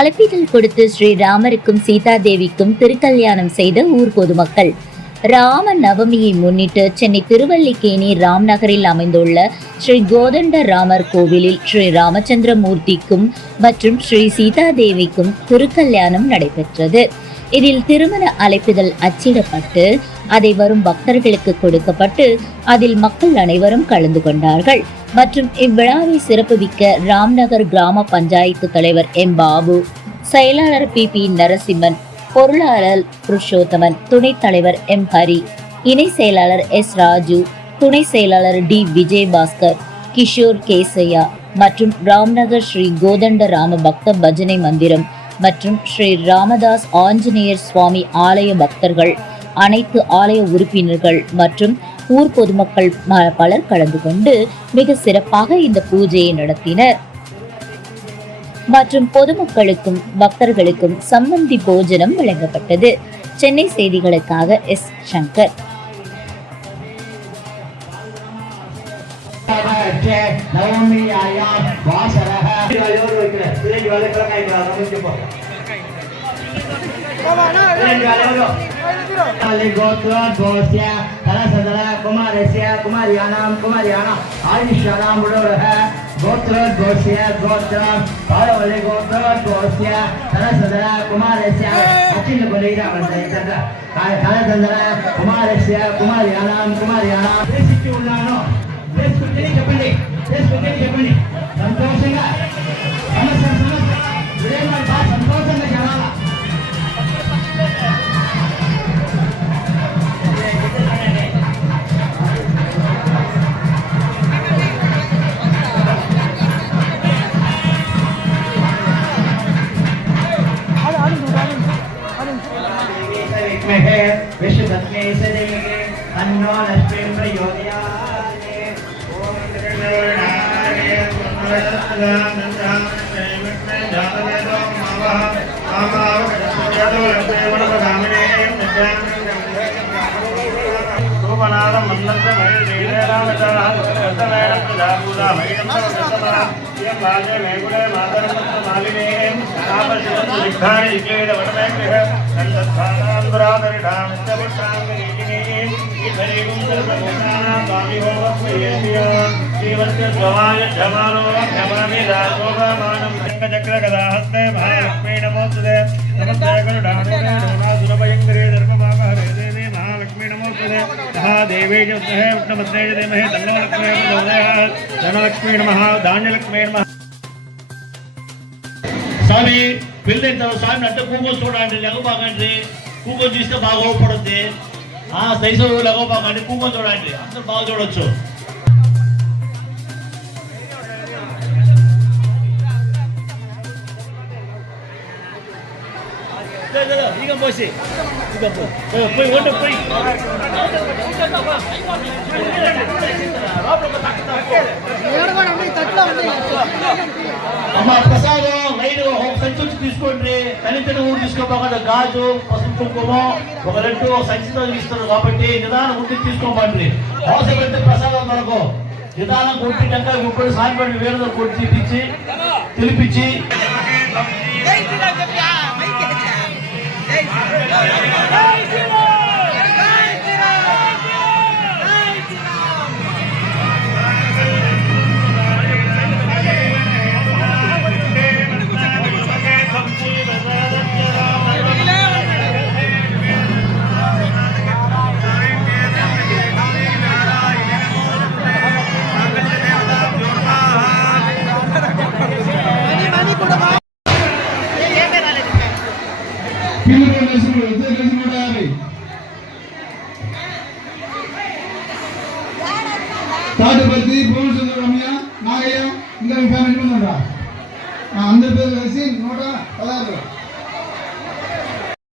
அழைப்பிதழ் கொடுத்து ஸ்ரீராமருக்கும் சீதாதேவிக்கும் திருக்கல்யாணம் செய்த ஊர் பொதுமக்கள். ராம நவமியை முன்னிட்டு சென்னை திருவல்லிக்கேணி ராம்நகரில் அமைந்துள்ள ஸ்ரீ கோதண்ட ராமர் கோவிலில் ஸ்ரீ ராமச்சந்திரமூர்த்திக்கும் மற்றும் ஸ்ரீ சீதாதேவிக்கும் திருக்கல்யாணம் நடைபெற்றது. இதில் திருமண அழைப்பிதழ் அச்சிடப்பட்டு அதை வரும் பக்தர்களுக்கு கொடுக்கப்பட்டு அதில் மக்கள் அனைவரும் கலந்து கொண்டார்கள். மற்றும் இவ்விழாவை சிறப்புவிக்க ராம்நகர் கிராம பஞ்சாயத்து தலைவர் எம் பாபு, செயலாளர் பி நரசிம்மன், பொருளாளர் புருஷோத்தமன், துணைத் தலைவர் எம் ஹரி, இணை செயலாளர் எஸ் ராஜு, துணை செயலாளர் டி விஜயபாஸ்கர், கிஷோர் கேசையா மற்றும் ராம்நகர் ஸ்ரீ கோதண்ட ராம பக்த பஜனை மந்திரம் மற்றும் ஸ்ரீ ராமதாஸ் ஆஞ்சநேயர் சுவாமி ஆலய பக்தர்கள், அனைத்து ஆலய உறுப்பினர்கள் மற்றும் ஊர் பொதுமக்கள் பலர் கலந்து கொண்டு மிக சிறப்பாக இந்த பூஜையை நடத்தினர். மற்றும் பொதுமக்களுக்கும் பக்தர்களுக்கும் சம்மந்தி போஜனம் வழங்கப்பட்டது. சென்னை செய்திகளுக்காக எஸ் சங்கர். गोत्रोद्भवस्य गोत्रं पारवले गोत्रोद्भवस्य तनसदर कुमारस्य अचिल बलिरा वंदयतद कालचंद्र कुमारस्य कुमार्याणां देशिच्చి ఉన్నాను దేశకుని చెప్పండి సంతోషంగా సమస్య విరేమై బా సంతోషంగా జనాల विश्वदत्ते सदेगे अन्नो लक्ष्मी प्रयोदयाते ओम इंद्रनारायणे पुनरस्तनानंदं जयविष्णु जातवेदो मावः मामाव कदस्यदो लक्ष्मीवरपदामिने नित्यां रूपनादं मन्दस्य वैदेरावतारः ततवेन प्रजापूजा मैनं यं भागे मेगुले मातरमत्तमालिने तापशिवं लिखानि इकेद वटमेग्रह नन्दस्थानां दुरादरिधां नित्यविश्रामनीतिनीं इतरेगुं सर्वभूतानां स्वामिहोवस्मयेन्द्रियो जीवस्य स्वमाय जमानो क्षमामि दासोपमानं शङ्खचक्रगदाहस्ते महालक्ष्मी नमोस्तुते नमस्ते गरुडारूढे नमासुरभयङ्करे धर्ममापहरेदेवी महालक्ष्मी नमोस्तुते महादेवी च विद्महे विष्णुपत्नी च धीमहि तन्नो लक्ष्मी प्रचोदयात् धनलक्ष्मी नमः धान्यलक्ष्मी नमः స్వామి పెళ్ళైన స్వామిని అంటే కూగో చూడండి లెగబాకండి కూగో చూస్తే బాగా ఓపడుద్ది సైజు లెగబాకండి కూగో చూడండి అందరూ బాగా చూడొచ్చు ಈಗ ಬೋಸಿ ಈಗ போய் ஓட்டு போய் అమ్మ ప్రసాదం రైలు ఒక సంచి తీసుకోండి తల్లిదండ్రులు ఊరు తీసుకోపోకుండా గాజు పసుపు కుంకుమ ఒక రెండు సంచితో ఇస్తారు కాబట్టి నిదానం ఉండి తీసుకోమండి అవసరం పెడితే ప్రసాదం మనకు నిదానం కొట్టి టెంకాయ ముక్కడి సాయంత్రం వేరుగా కొట్టి తెలిపించి తాటిపత్తి భువనచంద్ర రమ్య నాగయ్య ఇంకా మీ ఫ్యామిలీ ఉందా అందరి పేరు కలిసి 116